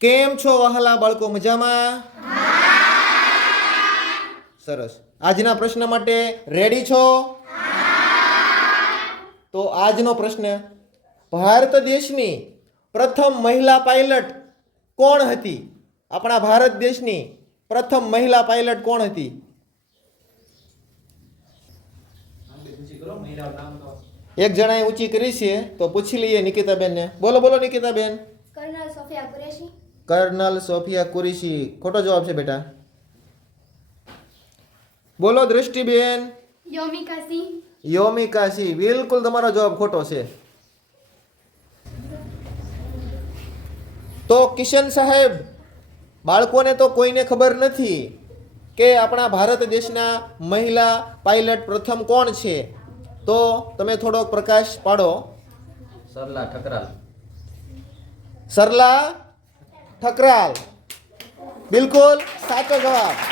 કેમ છો વહાલા બાળકો? મજામાં? સરસ. આજના પ્રશ્ન માટે રેડી છો? તો આજનો પ્રશ્ન, ભારત દેશની પ્રથમ મહિલા પાયલટ કોણ હતી? આપણા ભારત દેશની પ્રથમ મહિલા પાયલટ કોણ હતી? એક જણાએ ઊંચી કરી છે, તો પૂછી લઈએ નિકિતાબેનને. બોલો બોલો નિકિતાબેન. કર્નલ સોફિયા કુરેશી. કર્નલ સોફિયા કુરેશી ખોટો જવાબ છે બેટા. બોલો દૃષ્ટિબેન. યોમિકા સિંહ. યોમિકા સિંહ, બિલકુલ તમારો જવાબ ખોટો છે. તો કિશન સાહેબ, બાળકોને તો કોઈને ખબર નથી કે આપણા ભારત દેશના મહિલા પાયલટ પ્રથમ કોણ છે. તો તમે થોડોક પ્રકાશ પાડો. સરલા ઠકરાલ. સરલા ઠકરાલ, બિલકુલ સાચો જવાબ.